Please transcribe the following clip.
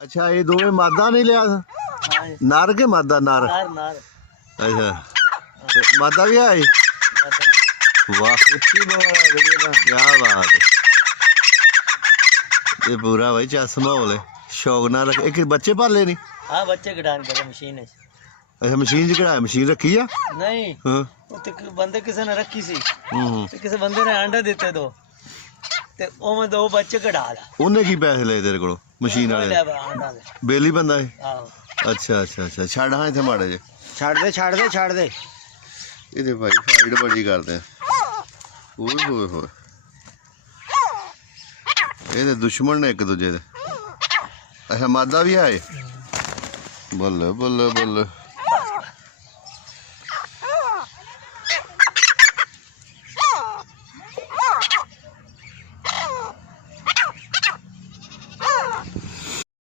अच्छा ये दोवें मादा नहीं लिया नर के मादा नर अच्छा ते मादा भी है वाह क्या बात है ये पूरा भाई चस माहौल है शौक ना रख एक बच्चे पाले नहीं हाँ बच्चे कटाने पड़े मशीन है अच्छा मशीन च कढ़ाया मशीन रखी है नहीं हाँ उत्ते बंदे किसी ने रखी सी ते किसी बंदे ने अंडा दिते दो ते ओवें दो बच्चे कढ़ा ला उन्हें की पैसे ले तेरे को मशीन वाले बेली बंदा है अच्छा अच्छा अच्छा छड़ हाँ इतने माड़े जे छाड़ दे ये भाई फाइट बड़ी करते हैं ओए होए होए ये दुश्मन ने एक दूजे दे अच्छा मादा भी है बल्ले बल्ले बल्ले